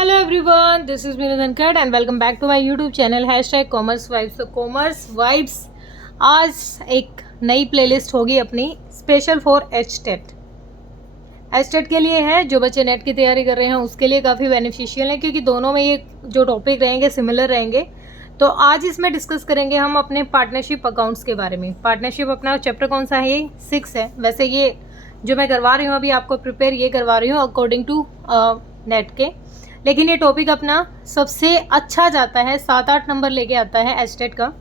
Hello everyone, this is Meenu Dhankhar and welcome back to my YouTube channel #commerce vibes. तो commerce vibes आज एक नई playlist होगी अपनी स्पेशल फॉर एचटेट। एचटेट के लिए है, जो बच्चे नेट की तैयारी कर रहे हैं उसके लिए काफ़ी बेनिफिशियल है, क्योंकि दोनों में ये जो टॉपिक रहेंगे सिमिलर रहेंगे। तो आज इसमें डिस्कस करेंगे हम अपने पार्टनरशिप अकाउंट्स के बारे में। पार्टनरशिप अपना चैप्टर कौन सा है? ये 6 है। वैसे ये जो मैं करवा रही हूँ अभी आपको प्रिपेयर ये करवा रही हूँ अकॉर्डिंग टू नेट के, लेकिन ये टॉपिक अपना सबसे अच्छा जाता है, 7-8 नंबर लेके आता है एचटेट का।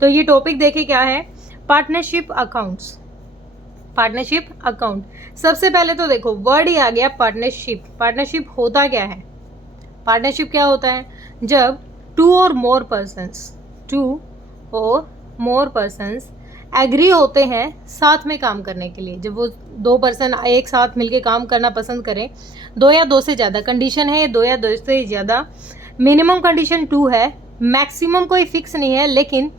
तो ये टॉपिक देखिए क्या है, पार्टनरशिप अकाउंट्स। पार्टनरशिप अकाउंट, सबसे पहले तो देखो वर्ड ही आ गया पार्टनरशिप। पार्टनरशिप होता क्या है? पार्टनरशिप क्या होता है? जब टू और मोर पर्सन्स एग्री होते हैं साथ में काम करने के लिए। जब वो 2 पर्सन एक साथ मिलके काम करना पसंद करें, 2 या 2 से ज़्यादा, कंडीशन है 2 या 2 से ज़्यादा, मिनिमम कंडीशन 2 है, मैक्सिमम कोई फिक्स नहीं है, लेकिन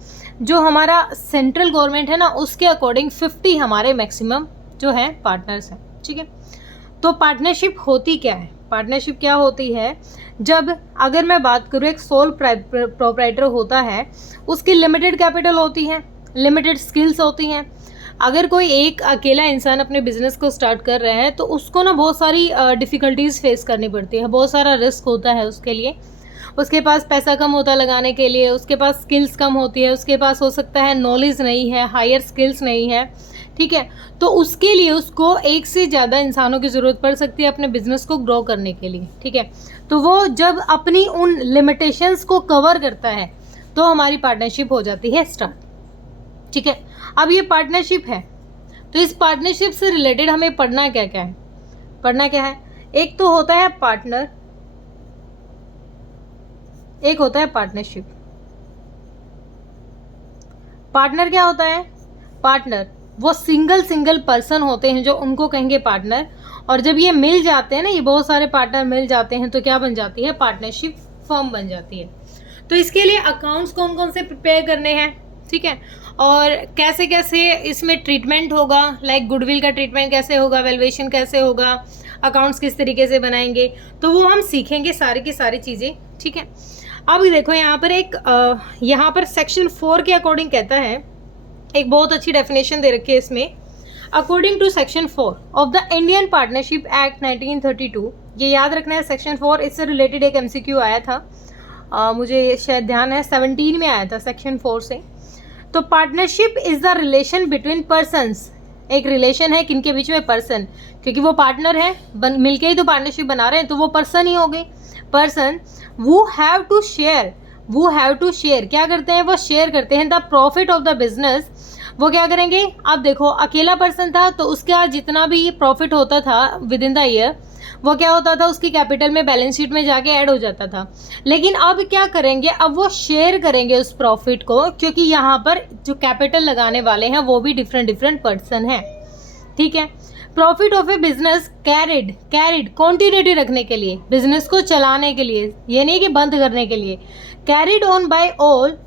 जो हमारा सेंट्रल गवर्नमेंट है ना उसके अकॉर्डिंग 50 हमारे मैक्सिमम जो है पार्टनर्स हैं। ठीक है, तो पार्टनरशिप होती क्या है? पार्टनरशिप क्या होती है? जब अगर मैं बात करूँ, एक सोल प्रोप्राइटर होता है, उसकी लिमिटेड कैपिटल होती है, लिमिटेड स्किल्स होती हैं। अगर कोई एक अकेला इंसान अपने बिजनेस को स्टार्ट कर रहा है तो उसको ना बहुत सारी डिफ़िकल्टीज़ फेस करनी पड़ती है, बहुत सारा रिस्क होता है उसके लिए। उसके पास पैसा कम होता लगाने के लिए, उसके पास स्किल्स कम होती है, उसके पास हो सकता है नॉलेज नहीं है, हायर स्किल्स नहीं है। ठीक है, तो उसके लिए उसको एक से ज़्यादा इंसानों की ज़रूरत पड़ सकती है अपने बिजनेस को ग्रो करने के लिए। ठीक है, तो वो जब अपनी उन लिमिटेशंस को कवर करता है तो हमारी पार्टनरशिप हो जाती है स्टार्ट। ठीक है, अब ये पार्टनरशिप है, तो इस पार्टनरशिप से रिलेटेड हमें पढ़ना क्या क्या है? पढ़ना क्या है? एक तो होता है पार्टनर, एक होता है पार्टनरशिप। पार्टनर क्या होता है? पार्टनर वो सिंगल पर्सन होते हैं जो उनको कहेंगे पार्टनर, और जब ये मिल जाते हैं ना, ये बहुत सारे पार्टनर मिल जाते हैं तो क्या बन जाती है? पार्टनरशिप फर्म बन जाती है। तो इसके लिए अकाउंट्स कौन कौन से प्रिपेयर करने हैं, ठीक है, और कैसे कैसे इसमें ट्रीटमेंट होगा, लाइक गुडविल का ट्रीटमेंट कैसे होगा, वैल्यूएशन कैसे होगा, अकाउंट्स किस तरीके से बनाएंगे, तो वो हम सीखेंगे सारी की सारी चीज़ें। ठीक है, अब देखो यहाँ पर सेक्शन 4 के अकॉर्डिंग कहता है, एक बहुत अच्छी डेफिनेशन दे रखी है इसमें। According to section 4 of the Indian partnership act 1932, ये याद रखना है सेक्शन 4, इससे रिलेटेड एक MCQ आया था, मुझे शायद ध्यान है 17 में आया था सेक्शन 4 से। तो partnership is the relation between persons, एक रिलेशन है किनके बीच में? पर्सन, क्योंकि वो पार्टनर है, मिलके ही तो पार्टनरशिप बना रहे हैं, तो वो पर्सन ही हो गई। पर्सन वो हैव टू शेयर, क्या करते हैं? वो शेयर करते हैं the profit of the business. वो क्या करेंगे? अब देखो, अकेला पर्सन था तो उसका जितना भी प्रॉफिट होता था विद इन द ईयर, वो क्या होता था? उसकी कैपिटल में, बैलेंस शीट में जाके ऐड हो जाता था। लेकिन अब क्या करेंगे? अब वो शेयर करेंगे उस प्रॉफिट को, क्योंकि यहाँ पर जो कैपिटल लगाने वाले हैं वो भी डिफरेंट पर्सन हैं। ठीक है, profit of A business carried continuity रखने के लिए, बिजनेस को चलाने के लिए, ये नहीं कि बंद करने के लिए। कैरिड ऑन बाय ऑल,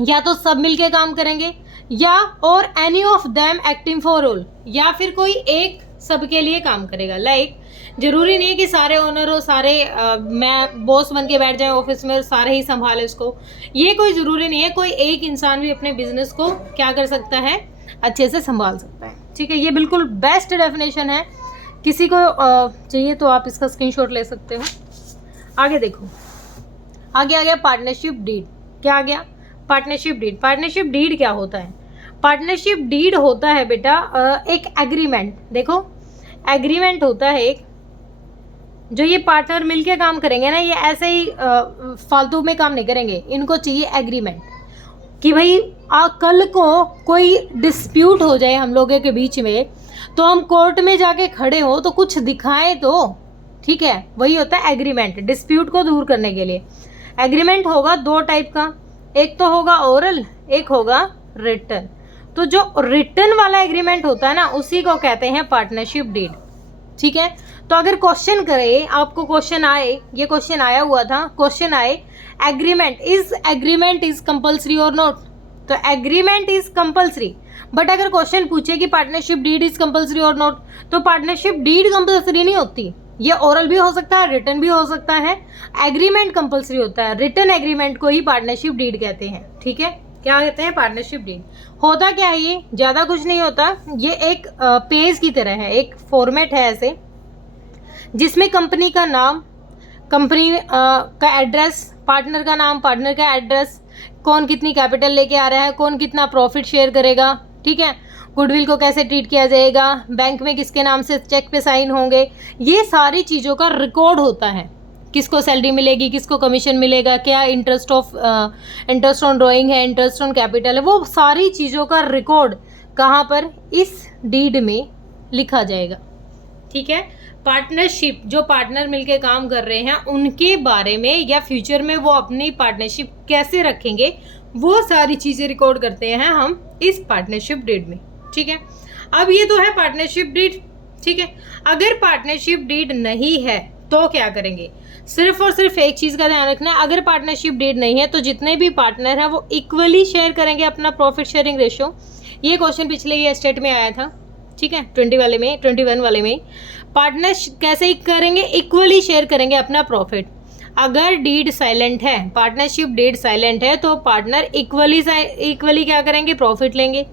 या तो सब मिलके काम करेंगे, या और any of them acting for all, या फिर कोई एक सबके लिए काम करेगा। लाइक जरूरी नहीं है कि सारे ओनर हो, सारे मैं बॉस बन के बैठ जाए ऑफिस में, सारे ही संभाले उसको, ये कोई ज़रूरी नहीं है। कोई एक इंसान भी अपने बिजनेस को क्या कर सकता है? अच्छे से संभाल सकता है। ठीक है, ये बिल्कुल बेस्ट डेफिनेशन है, किसी को चाहिए तो आप इसका स्क्रीनशॉट ले सकते हो। आगे देखो, आगे आ गया पार्टनरशिप डीड। क्या आ गया? Partnership deed. पार्टनरशिप डीड क्या होता है? पार्टनरशिप डीड होता है बेटा एक एग्रीमेंट। देखो, एग्रीमेंट होता है एक, जो ये पार्टनर मिलके काम करेंगे ना, ये ऐसे ही फालतू में काम नहीं करेंगे, इनको चाहिए एग्रीमेंट कि भाई कल को कोई डिस्प्यूट हो जाए हम लोगों के बीच में, तो हम कोर्ट में जाके खड़े हो तो कुछ दिखाएं तो। ठीक है, वही होता है एग्रीमेंट, डिस्प्यूट को दूर करने के लिए। एग्रीमेंट होगा 2 टाइप का, एक तो होगा ओरल, एक होगा रिटन। तो जो रिटन वाला एग्रीमेंट होता है ना, उसी को कहते हैं पार्टनरशिप डीड। ठीक है, तो अगर क्वेश्चन करे, आपको क्वेश्चन आए, ये क्वेश्चन आया हुआ था, क्वेश्चन आए एग्रीमेंट इज कंपल्सरी और नॉट, तो एग्रीमेंट इज कंपल्सरी, बट अगर क्वेश्चन पूछे कि पार्टनरशिप डीड इज कंपल्सरी और नॉट, तो पार्टनरशिप डीड कंपल्सरी नहीं होती, ये ओरल भी हो सकता है, रिटन भी हो सकता है। एग्रीमेंट कंपलसरी होता है, रिटन एग्रीमेंट को ही पार्टनरशिप डीड कहते हैं। ठीक है, क्या कहते हैं? Partnership deed. होता क्या है ये? ज़्यादा कुछ नहीं होता, ये एक पेज की तरह है, एक फॉर्मेट है ऐसे, जिसमें कंपनी का नाम, कंपनी का एड्रेस, पार्टनर का नाम, पार्टनर का एड्रेस, कौन कितनी कैपिटल लेके आ रहा है, कौन कितना प्रॉफिट शेयर करेगा, ठीक है, गुडविल को कैसे ट्रीट किया जाएगा, बैंक में किसके नाम से चेक पे साइन होंगे, ये सारी चीज़ों का रिकॉर्ड होता है। किसको सैलरी मिलेगी, किसको कमीशन मिलेगा, क्या इंटरेस्ट ऑन ड्राइंग है, इंटरेस्ट ऑन कैपिटल है, वो सारी चीज़ों का रिकॉर्ड कहाँ पर? इस डीड में लिखा जाएगा। ठीक है, पार्टनरशिप, जो पार्टनर मिलके काम कर रहे हैं उनके बारे में, या फ्यूचर में वो अपनी पार्टनरशिप कैसे रखेंगे, वो सारी चीज़ें रिकॉर्ड करते हैं हम इस पार्टनरशिप डीड में। ठीक है, अब ये तो है पार्टनरशिप डीड। ठीक है, अगर पार्टनरशिप डीड नहीं है तो क्या करेंगे? सिर्फ और सिर्फ एक चीज़ का ध्यान रखना है, अगर पार्टनरशिप डीड नहीं है तो जितने भी पार्टनर हैं वो इक्वली शेयर करेंगे अपना प्रॉफिट शेयरिंग रेशियो। ये क्वेश्चन पिछले ये स्टेट में आया था। ठीक है, 21 वाले में पार्टनर कैसे करेंगे? इक्वली शेयर करेंगे अपना प्रॉफिट। अगर डीड साइलेंट है, पार्टनरशिप डीड साइलेंट है, तो पार्टनर इक्वली क्या करेंगे? प्रॉफिट लेंगे।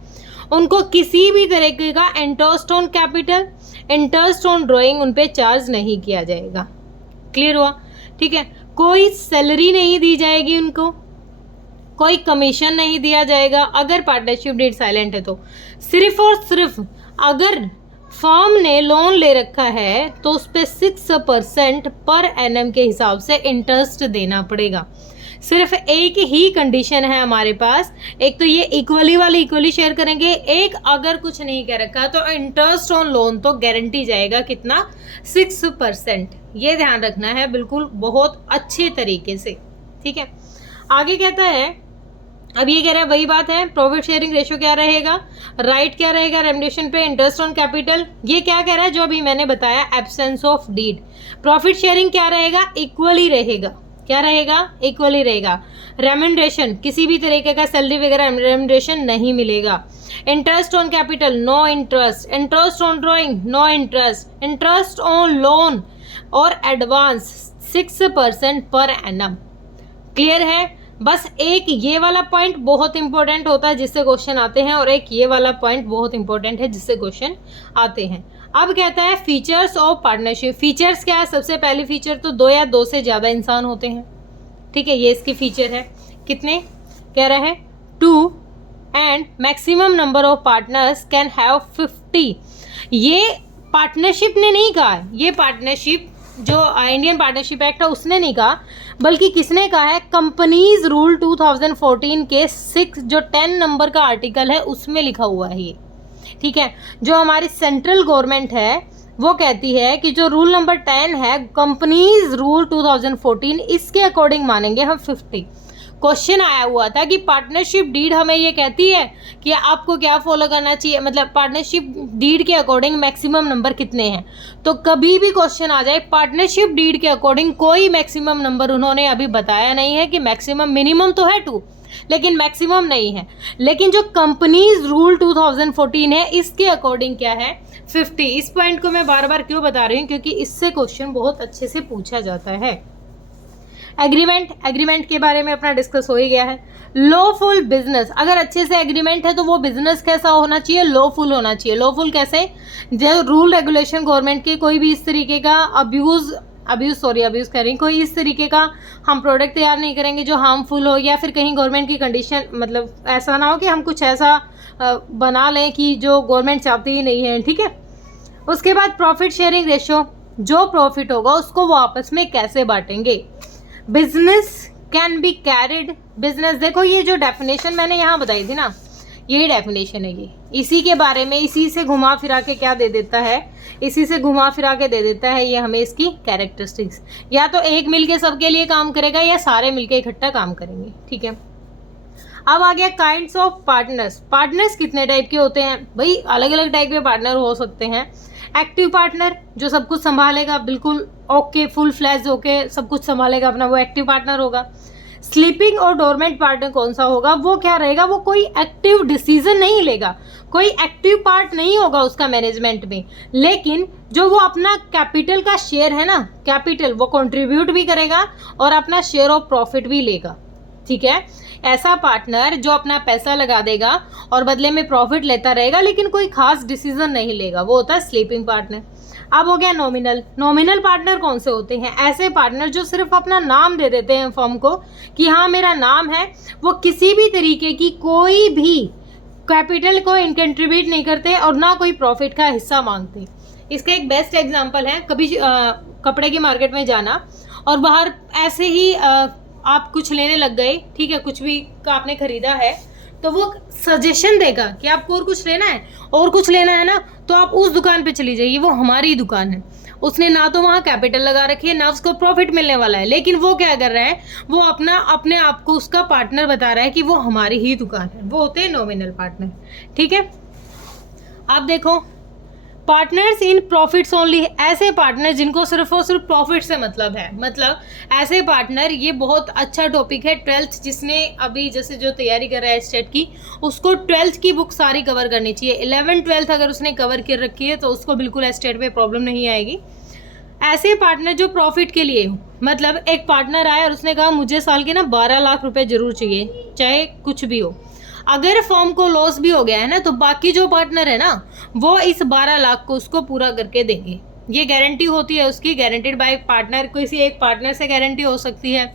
उनको किसी भी तरीके का interest on capital, interest on drawing उन पे चार्ज नहीं किया जाएगा। क्लियर हुआ? ठीक है, कोई सैलरी नहीं दी जाएगी उनको, कोई कमीशन नहीं दिया जाएगा अगर पार्टनरशिप डीड साइलेंट है तो। सिर्फ और सिर्फ अगर फर्म ने लोन ले रखा है तो उस पर 6% पर एनम के हिसाब से इंटरेस्ट देना पड़ेगा। सिर्फ एक ही कंडीशन है हमारे पास, एक तो ये इक्वली वाली इक्वली शेयर करेंगे, एक अगर कुछ नहीं कह रखा तो इंटरेस्ट ऑन लोन तो गारंटी जाएगा कितना? 6%। ये ध्यान रखना है बिल्कुल बहुत अच्छे तरीके से। ठीक है, आगे कहता है, अब ये कह रहा है वही बात है, प्रॉफिट शेयरिंग रेशियो क्या रहेगा, राइट क्या रहेगा रेम्युनरेशन पे, इंटरेस्ट ऑन कैपिटल। ये क्या कह रहा है? जो अभी मैंने बताया, absence of deed. Profit sharing क्या रहेगा? इक्वली रहेगा। क्या रहेगा? इक्वली रहेगा। रेम्युनरेशन, किसी भी तरीके का सैलरी वगैरह रेम्युनरेशन नहीं मिलेगा। Interest on capital, no interest. Interest on drawing, no interest. Interest on loan और एडवांस 6% पर एनम। क्लियर है? बस एक ये वाला पॉइंट बहुत इंपॉर्टेंट होता है जिससे क्वेश्चन आते हैं, और एक ये वाला पॉइंट बहुत इंपॉर्टेंट है जिससे क्वेश्चन आते हैं। अब कहता है फीचर्स ऑफ पार्टनरशिप। फीचर्स क्या है? सबसे पहली फीचर तो 2 या 2 से ज़्यादा इंसान होते हैं। ठीक है, ये इसकी फीचर है। कितने कह रहा है? 2 and maximum number of partners can have 50। ये पार्टनरशिप ने नहीं कहा है, ये पार्टनरशिप जो इंडियन पार्टनरशिप एक्ट है उसने नहीं कहा, बल्कि किसने कहा है? कंपनीज रूल 2014 के 10 नंबर का आर्टिकल है उसमें लिखा हुआ है ये। ठीक है, जो हमारी सेंट्रल गवर्नमेंट है वो कहती है कि जो रूल नंबर 10 है कंपनीज रूल 2014, इसके अकॉर्डिंग मानेंगे हम 50। क्वेश्चन आया हुआ था कि पार्टनरशिप डीड हमें ये कहती है कि आपको क्या फॉलो करना चाहिए, मतलब पार्टनरशिप डीड के अकॉर्डिंग मैक्सिमम नंबर कितने हैं। तो कभी भी क्वेश्चन आ जाए पार्टनरशिप डीड के अकॉर्डिंग, कोई मैक्सिमम नंबर उन्होंने अभी बताया नहीं है कि मैक्सिमम, मिनिमम तो है 2 लेकिन मैक्सिमम नहीं है। लेकिन जो कंपनीज रूल 2014 है इसके अकॉर्डिंग क्या है? 50। इस पॉइंट को मैं बार बार क्यों बता रही हूँ? क्योंकि इससे क्वेश्चन बहुत अच्छे से पूछा जाता है। एग्रीमेंट के बारे में अपना डिस्कस हो ही गया है। लॉफुल बिजनेस, अगर अच्छे से एग्रीमेंट है तो वो बिजनेस कैसा होना चाहिए? लॉफुल होना चाहिए। लॉफुल कैसे? जो रूल रेगुलेशन गवर्नमेंट के कोई भी इस तरीके का अब्यूज़ कह रही, कोई इस तरीके का हम प्रोडक्ट तैयार नहीं करेंगे जो हार्मफुल हो, या फिर कहीं गवर्नमेंट की कंडीशन, मतलब ऐसा ना हो कि हम कुछ ऐसा बना लें कि जो गवर्नमेंट चाहती ही नहीं है। ठीक है, उसके बाद प्रॉफिट शेयरिंग रेशियो, जो प्रॉफिट होगा उसको वो आपस में कैसे बांटेंगे। Business can be carried, business, देखो ये जो डेफिनेशन मैंने यहाँ बताई थी ना, यही डेफिनेशन है ये, इसी के बारे में, इसी से घुमा फिरा के क्या दे देता है, इसी से घुमा फिरा के दे देता है ये हमें इसकी कैरेक्टरिस्टिक्स। या तो एक मिलके सबके लिए काम करेगा या सारे मिलके इकट्ठा काम करेंगे। ठीक है, अब आ गया काइंड्स ऑफ पार्टनर्स। पार्टनर्स कितने टाइप के होते हैं भाई? अलग अलग टाइप के पार्टनर हो सकते हैं। एक्टिव पार्टनर जो सब कुछ संभालेगा, बिल्कुल ओके, फुल फ्लैश होके सब कुछ संभालेगा अपना, वो एक्टिव पार्टनर होगा। स्लीपिंग और डोरमेंट पार्टनर कौन सा होगा? वो क्या रहेगा? वो कोई एक्टिव डिसीजन नहीं लेगा, कोई एक्टिव पार्ट नहीं होगा उसका मैनेजमेंट में, लेकिन जो वो अपना कैपिटल का शेयर है ना, कैपिटल वो कंट्रीब्यूट भी करेगा और अपना शेयर ऑफ प्रॉफिट भी लेगा। ठीक है, ऐसा पार्टनर जो अपना पैसा लगा देगा और बदले में प्रॉफिट लेता रहेगा, लेकिन कोई खास डिसीजन नहीं लेगा, वो होता है स्लीपिंग पार्टनर। अब हो गया नॉमिनल। नॉमिनल पार्टनर कौन से होते हैं? ऐसे पार्टनर जो सिर्फ अपना नाम दे देते हैं फर्म को कि हाँ मेरा नाम है, वो किसी भी तरीके की कोई भी कैपिटल को कंट्रीब्यूट नहीं करते और ना कोई प्रॉफिट का हिस्सा मांगते। इसका एक बेस्ट एग्जांपल है, कभी कपड़े की मार्केट में जाना और बाहर ऐसे ही आप कुछ लेने लग गए, ठीक है, कुछ भी का आपने खरीदा है, तो वो सजेशन देगा कि आपको और कुछ लेना है, और कुछ लेना है ना, तो आप उस दुकान पे चली जाइए, वो हमारी दुकान है। उसने ना तो वहाँ कैपिटल लगा रखी है, ना उसको प्रॉफिट मिलने वाला है, लेकिन वो क्या कर रहा है, वो अपने आप को उसका पार्टनर बता रहा है कि वो हमारी ही दुकान है। वो होते हैं नॉमिनल पार्टनर। ठीक है, आप देखो पार्टनर्स इन प्रॉफिट्स ओनली, ऐसे पार्टनर जिनको सिर्फ और सिर्फ प्रॉफिट से मतलब है, मतलब ऐसे पार्टनर, ये बहुत अच्छा टॉपिक है। 12th जिसने अभी जैसे जो तैयारी कर रहा है स्टेट की, उसको 12th की बुक सारी कवर करनी चाहिए। 11th 12th अगर उसने कवर कर रखी है तो उसको बिल्कुल स्टेट पे प्रॉब्लम नहीं आएगी। ऐसे पार्टनर जो प्रॉफिट के लिए हो, मतलब एक पार्टनर आया और उसने कहा मुझे साल के ना 12 लाख रुपए जरूर चाहिए, चाहे कुछ भी हो। अगर फर्म को लॉस भी हो गया है ना, तो बाकी जो पार्टनर है ना, वो इस 12 लाख को उसको पूरा करके देंगे। ये गारंटी होती है उसकी, गारंटीड बाय पार्टनर। किसी एक पार्टनर से गारंटी हो सकती है,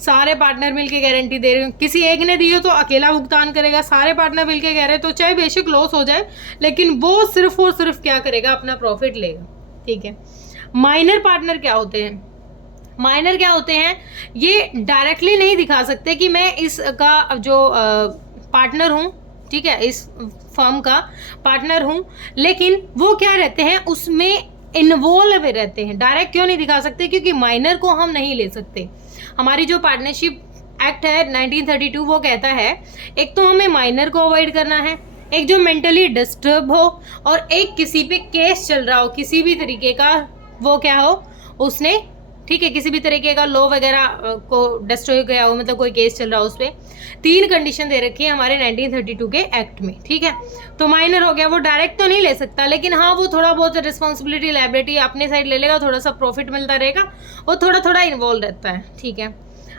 सारे पार्टनर मिलके गारंटी दे रहे हो, किसी एक ने दी हो तो अकेला भुगतान करेगा, सारे पार्टनर मिलके कह रहे तो चाहे बेशक लॉस हो जाए, लेकिन वो सिर्फ और सिर्फ क्या करेगा, अपना प्रॉफिट लेगा। ठीक है, माइनर पार्टनर क्या होते हैं? माइनर क्या होते हैं? ये डायरेक्टली नहीं दिखा सकते कि मैं इसका जो पार्टनर हूँ, ठीक है, इस फर्म का पार्टनर हूँ, लेकिन वो क्या रहते हैं, उसमें इन्वॉल्व रहते हैं। डायरेक्ट क्यों नहीं दिखा सकते? क्योंकि माइनर को हम नहीं ले सकते। हमारी जो पार्टनरशिप एक्ट है 1932 वो कहता है, एक तो हमें माइनर को अवॉइड करना है, एक जो मेंटली डिस्टर्ब हो, और एक किसी पे केस चल रहा हो किसी भी तरीके का, वो क्या हो, उसने, ठीक है, किसी भी तरीके का लॉ वगैरह को डिस्ट्रॉय गया हो, मतलब कोई केस चल रहा हो उस पर। 3 कंडीशन दे रखी है हमारे 1932 के एक्ट में। ठीक है, तो माइनर हो गया, वो डायरेक्ट तो नहीं ले सकता, लेकिन हाँ वो थोड़ा बहुत रिस्पॉन्सिबिलिटी लायबिलिटी अपने साइड ले लेगा, थोड़ा सा प्रॉफिट मिलता रहेगा, वो थोड़ा थोड़ा इन्वॉल्व रहता है। ठीक है,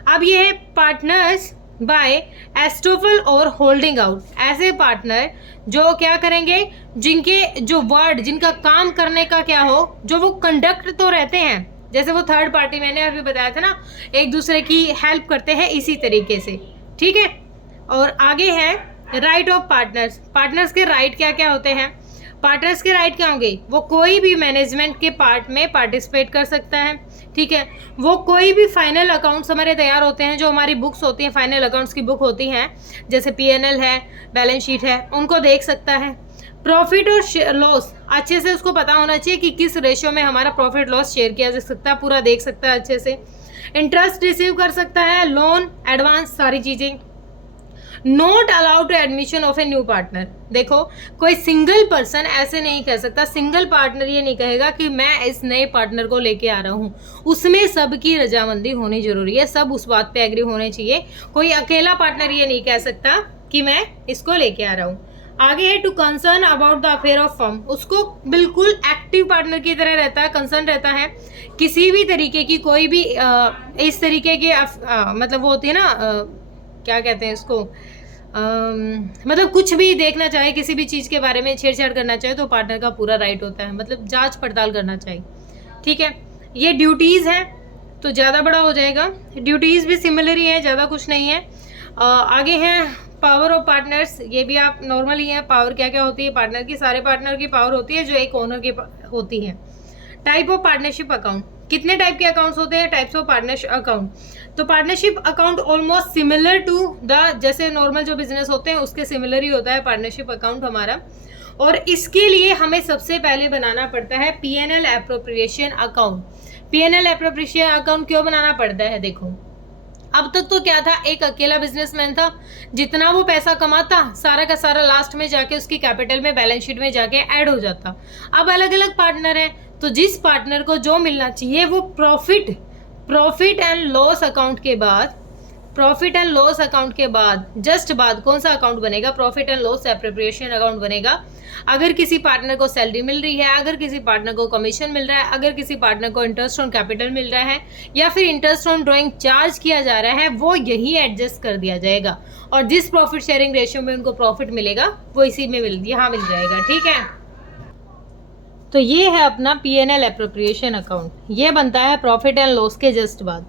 अब ये है पार्टनर्स बाय एस्टोफल और होल्डिंग आउट। ऐसे पार्टनर जो क्या करेंगे, जिनके जो वर्ड, जिनका काम करने का क्या हो, जो वो कंडक्ट तो रहते हैं, जैसे वो थर्ड पार्टी मैंने अभी बताया था ना, एक दूसरे की हेल्प करते हैं, इसी तरीके से। ठीक है, और आगे है राइट ऑफ पार्टनर्स। पार्टनर्स के राइट क्या क्या होते हैं? पार्टनर्स के राइट क्या होंगे? वो कोई भी मैनेजमेंट के पार्ट में पार्टिसिपेट कर सकता है। ठीक है, वो कोई भी फाइनल अकाउंट्स हमारे तैयार होते हैं, जो हमारी बुक्स होती हैं, फाइनल अकाउंट्स की बुक होती हैं, जैसे P&L है, बैलेंस शीट है, उनको देख सकता है। प्रॉफिट और लॉस अच्छे से उसको पता होना चाहिए कि किस रेशियो में हमारा प्रॉफिट लॉस शेयर किया जा सकता है, पूरा देख सकता है अच्छे से। इंटरेस्ट रिसीव कर सकता है, लोन, एडवांस, सारी चीज़ें। Not allowed to admission of a new partner. देखो, कोई सिंगल पर्सन ऐसे नहीं कह सकता, सिंगल पार्टनर ये नहीं कहेगा कि मैं इस नए पार्टनर को लेके आ रहा हूँ, उसमें सबकी रजामंदी होनी जरूरी है, सब उस बात पे एग्री होने चाहिए। कोई अकेला पार्टनर ये नहीं कह सकता कि मैं इसको लेके आ रहा हूँ। आगे है to concern about the affair of firm. उसको बिल्कुल एक्टिव पार्टनर की तरह रहता है, कंसर्न रहता है, किसी भी तरीके की कोई भी इस तरीके के मतलब वो होती है ना, क्या कहते हैं इसको, मतलब कुछ भी देखना चाहे, किसी भी चीज़ के बारे में छेड़छाड़ करना चाहे, तो पार्टनर का पूरा राइट होता है, मतलब जांच पड़ताल करना चाहिए। ठीक है, ये ड्यूटीज़ है तो ज़्यादा बड़ा हो जाएगा, ड्यूटीज़ भी सिमिलर ही है, ज़्यादा कुछ नहीं है। आगे हैं पावर ऑफ पार्टनर्स, ये भी आप नॉर्मल ही है। पावर क्या क्या होती है पार्टनर की? सारे पार्टनर की पावर होती है जो एक ओनर की होती है। टाइप ऑफ पार्टनरशिप अकाउंट, कितने टाइप के अकाउंट्स होते हैं? Types of partnership account. तो partnership account almost similar to the, जैसे नॉर्मल जो बिजनेस होते हैं उसके सिमिलर ही होता है पार्टनरशिप अकाउंट हमारा। और इसके लिए हमें सबसे पहले बनाना पड़ता है P&L appropriation account. P&L appropriation account क्यों बनाना पड़ता है? देखो, अब तक तो क्या था, एक अकेला बिजनेसमैन था, जितना वो पैसा कमाता सारा का सारा लास्ट में जाके उसकी कैपिटल में, बैलेंस शीट में जाके ऐड हो जाता। अब अलग अलग पार्टनर हैं, तो जिस पार्टनर को जो मिलना चाहिए वो प्रॉफिट एंड लॉस अकाउंट के बाद प्रॉफिट एंड लॉस अकाउंट के बाद जस्ट बाद कौन सा अकाउंट बनेगा? Profit and loss appropriation account बनेगा। अगर किसी पार्टनर को सैलरी मिल रही है, अगर किसी पार्टनर को कमीशन मिल रहा है, अगर किसी पार्टनर को इंटरेस्ट ऑन कैपिटल मिल रहा है या फिर इंटरेस्ट ऑन ड्राइंग चार्ज किया जा रहा है, वो यही एडजस्ट कर दिया जाएगा और जिस प्रॉफिट शेयरिंग रेशियो में उनको प्रॉफिट मिलेगा वो इसी में यहाँ मिल जाएगा। ठीक है, तो ये है अपना P&L एप्रोप्रिएशन अकाउंट। ये बनता है प्रॉफिट एंड लॉस के जस्ट बाद।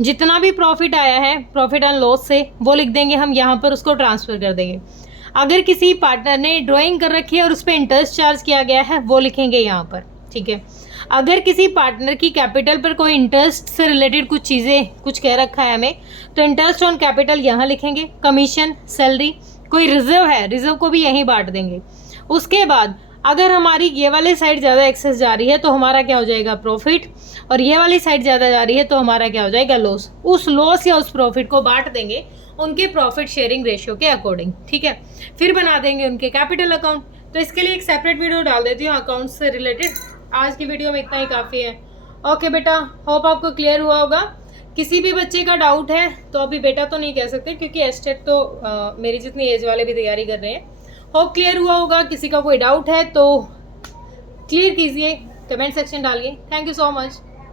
जितना भी प्रॉफिट आया है प्रॉफिट एंड लॉस से वो लिख देंगे हम यहाँ पर, उसको ट्रांसफर कर देंगे। अगर किसी पार्टनर ने ड्राइंग कर रखी है और उस पर इंटरेस्ट चार्ज किया गया है वो लिखेंगे यहाँ पर। ठीक है, अगर किसी पार्टनर की कैपिटल पर कोई इंटरेस्ट से रिलेटेड कुछ चीज़ें कुछ कह रखा है हमें, तो इंटरेस्ट ऑन कैपिटल यहाँ लिखेंगे, कमीशन, सैलरी, कोई रिजर्व है रिजर्व को भी यहीं बांट देंगे। उसके बाद अगर हमारी ये वाली साइड ज़्यादा एक्सेस जा रही है तो हमारा क्या हो जाएगा? प्रॉफिट, और ये वाली साइड ज़्यादा जा रही है तो हमारा क्या हो जाएगा? लॉस। उस लॉस या उस प्रॉफिट को बांट देंगे उनके प्रॉफिट शेयरिंग रेशियो के अकॉर्डिंग। ठीक है, फिर बना देंगे उनके कैपिटल अकाउंट। तो इसके लिए एक सेपरेट वीडियो डाल देती हूँ अकाउंट से रिलेटेड। आज की वीडियो में इतना ही काफ़ी है। ओके बेटा, होप आपको क्लियर हुआ होगा। किसी भी बच्चे का डाउट है तो अभी बेटा तो नहीं कह सकते क्योंकि एस्टेट तो मेरी जितनी एज वाले भी तैयारी कर रहे हैं। होप क्लियर हुआ होगा। किसी का कोई डाउट है तो क्लियर कीजिए, कमेंट सेक्शन डालिए। Thank you so much.